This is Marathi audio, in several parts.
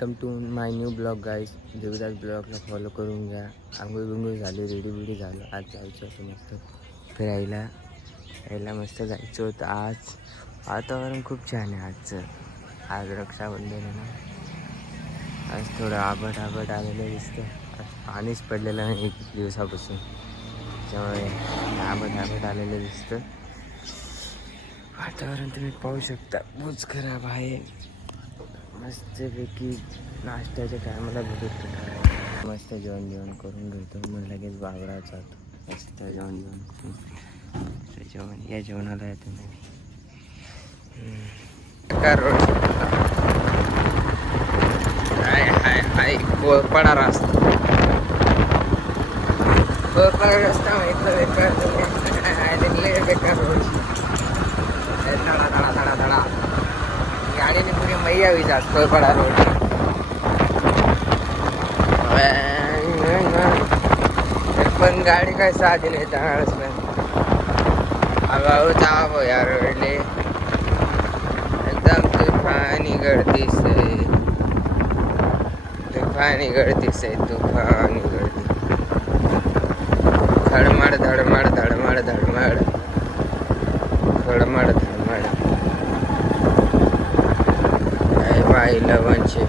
Welcome to my new blog guys. Devdas ब्लॉगला फॉलो करून घ्या. आंघोळ बिंघोळ झाली, रेडी झालं. आज जायचं होतं मस्त फिरायला. यायला मस्त जायचं होतं. आज वातावरण खूप छान आहे आजचं. आज रक्षाबंधन आहे ना. आज थोडं आबट आलेलं दिसतं. आज पाणीच पडलेलं नाही एक दिवसापासून, त्यामुळे आबट आलेलं दिसतं. वातावरण तुम्ही पाहू शकता, खूपच खराब आहे. मस्तपैकी नाश्त्याच्या टायमाला भेटत मस्त जेवण करून घेतो. मग लगेच वावरात जातो. मस्त जेवण या जेवणाला येतो मी. हाय कोरपडा रस्ता माहितलं बेकार रोड. धडा गाडीने पुरी मैया विचार कोरपडा रोड. पण गाडी काय साधी नाही त्यावेळेस पण हळूहळू या रोडले एकदम तुफानी गर्दीच आहे. तुफानी गर्दी धडमड बाई लवणचे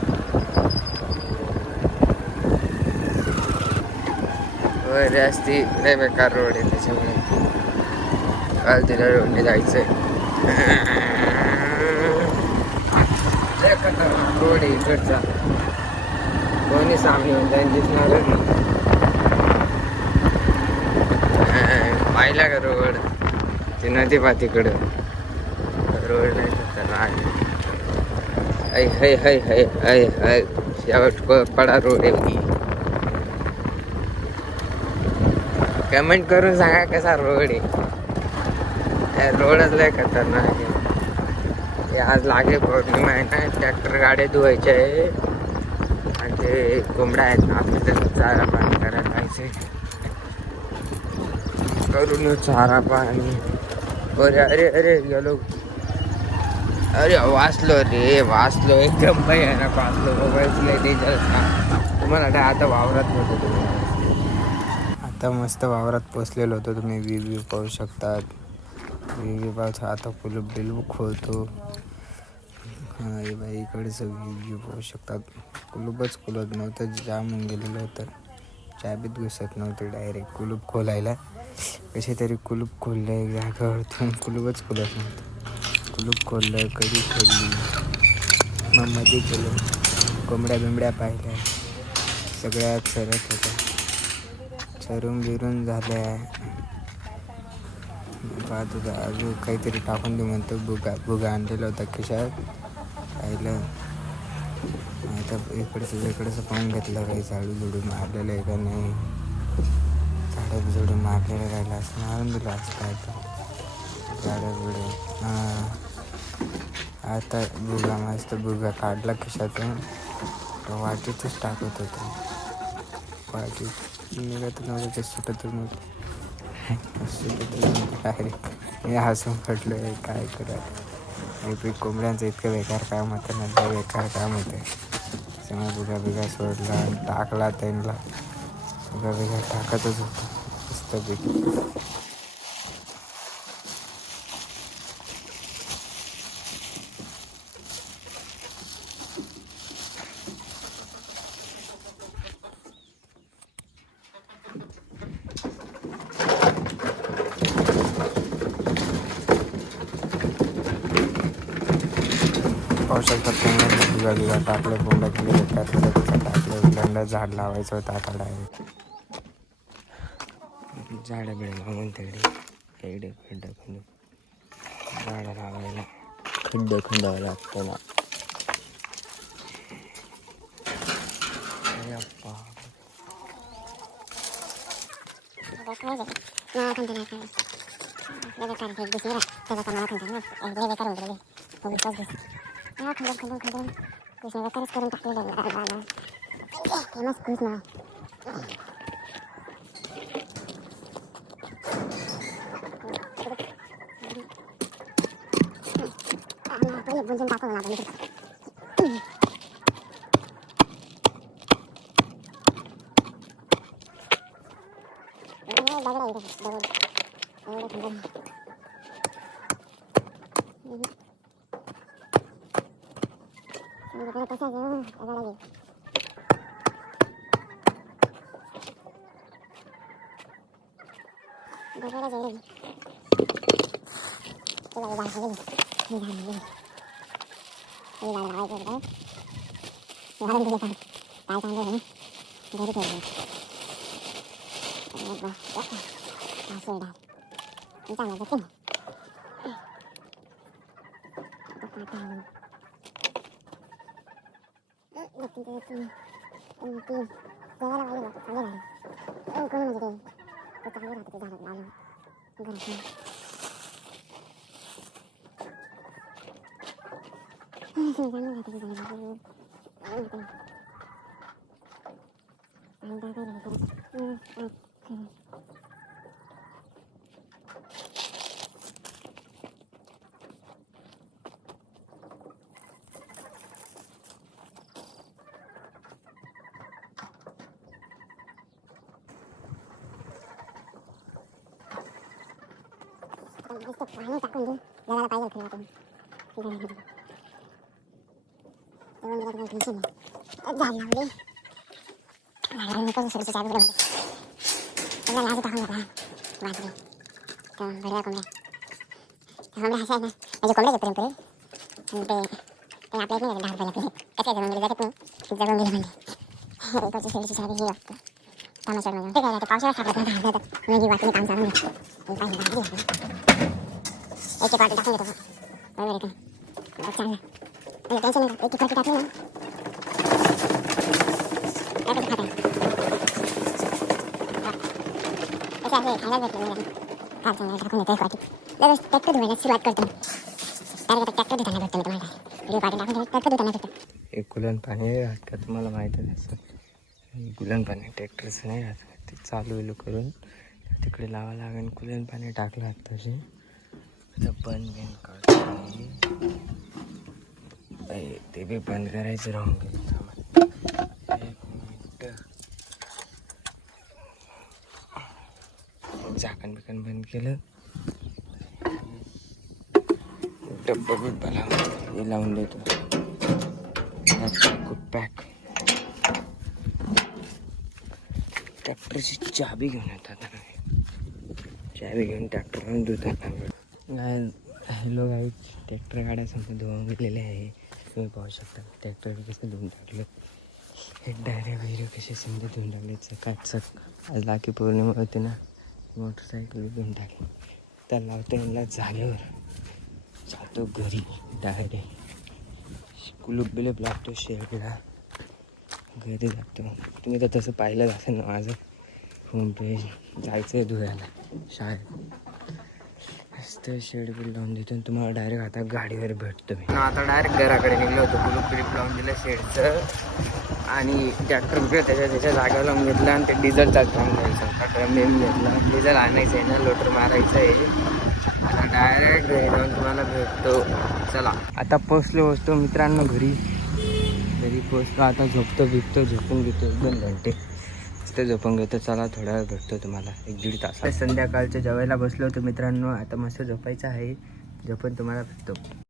रस्ते लय बेकार रोड आहे. त्याच्यामुळे तिला रोडने जायचंय. रोड आहे इकडचा, कोणी सामने होऊन जाईल दिसणारच नाही. पाहिला का रोड? ते नदी पातीकडं रोड नाही शेवट पडा रोड आहे. कमेंट करून सांगा कसा रोड आहे. रोडच लय खतरनाक आहे. आज लागे पौर्णिमा आहे ना, ट्रॅक्टर गाड्या धुवायच्या आहे. आणि ते कोंबड्या आहेत ना, आपल्या त्याचं चारा पाणी करायला पाहिजे. करून चारा पाणी. अरे गेलो. अरे वाचलो एकदम भयानक वाचलो. मोबाईलचं लय डेंजर. तुम्हाला आता वावरात होतो तुम्ही. आता मस्त वावरात पोचलेलो होतो. तुम्ही व्ह्यू पाहू शकतात. व्ह्यू पाहतो. आता कुलूप खोलतो. बाई इकडचं व्ह्यू पाहू शकतात. कुलूपच खुलत नव्हतं, जाम होऊन गेलेलं होतं. चाबीत घुसत नव्हते. डायरेक्ट कुलूप खोलायला कसे तरी कुलूप खोललं जागेवरतून. कुलूपच खुलत नव्हतं. कुलूप खोललं, कधी खोलली, मग मध्ये गेलो. कोंबड्या बिंबड्या पाहिल्या, सगळ्यात सरत होत्या. चरून बिरून झाल्या. पाहत होता अजून काहीतरी टाकून दे म्हणतो. बुगा आणलेला होता खिशात. पाहिलं आता इकडचं पाहून घेतलं. काही झाडू मारलेलं आहे का नाही. झाडं मारलेलं राहिलं असं मारून दिलं असं काय तर. झाडं आता बुगा काढला खिशातून. तो वाटीतच टाकत होतो. वाटीत निघत नव्हतं, ते सुटत नव्हतं. डायरेक्ट मी हसून पडलो. काय करा कोंबड्यांचं इतकं बेकार काम होतं ना, बेकार काम होतं. त्यामुळे बुगा सोडला, टाकला त्यांना. बुगा टाकतच होतो मस्तपैकी. पाहू शकतात तुम्ही. बुगा टाकलं, कोंबड्या टाकलं. दंड झाड लावायचं होतं आता डायरेक्ट. झाडं लावून तिकडे खड्डा झाडं लावायला खंडावं लागतं ना. पाणी टाकून देऊ जगाला पाहिजे खरं एक गुलन पाणी राहत का तुम्हाला माहीतच असं. गुलन पाणी ट्रॅक्टरचं नाही राहत, ते चालू वेलू करून तिकडे लावा लागेल. गुलन पाणी टाकलं आता तसे आता बंद बिन करतो. ते बी बंद करायचं राहून गेलं. एक मिनटं झाकण बिकण बंद केलं. डब्बा बिब्बा हे लावून देतो. पॅक ट्रॅक्टरची चाबी घेऊन येतात. चाबी घेऊन ट्रॅक्टरवरून धुतात. हॅलो गाईज, ट्रॅक्टर गाड्यासमोर धुवून गेलेले आहे. तुम्ही पाहू शकता ट्रॅक्टर कसं धुवून टाकलं. हे डायरे वगैरे कसे समजा धुवून टाकले चकाचक. आज लाखी पौर्णिमा होते ना, मोटरसायकल धुवून टाकली. तर लावतो यांना झाल्यावर जातो घरी डायरेक्ट. कुलूप बिलूप लागतो शेडला, घरी जातो. तुम्ही तर तसं पाहिलं असेल ना माझं होम पेज. जायचं आहे धुवायला शाळेत. मस्त शेड बिल लावून देतो आणि तुम्हाला डायरेक्ट आता गाडीवर भेटतो मी. आता डायरेक्ट घराकडे निघलो होतो. कुलूप बिलूप लावून दिलं शेडचं आणि ट्रॅक्टर बिल त्याच्या जागेवर लावून घेतलं आणि ते डिझेलचा ड्रम घ्यायचा होता. ड्रम नेऊन घेतला. डिझेल आणायचं आहे ना, लोटर मारायचं आहे. आता डायरेक्ट घरी जाऊन तुम्हाला भेटतो. चला आता पोचलो मित्रांनो घरी पोचलो. आता झोपतो झोपून घेतो 1-2 घंटे. तिथे झोपून घेतो. चला थोड्या वेळ भेटतो तुम्हाला 1-1.5 तास. संध्याकाळच्या जेवायला बसलो होतो मित्रांनो. आता मस्त झोपायचं आहे. झोपून तुम्हाला भेटतो.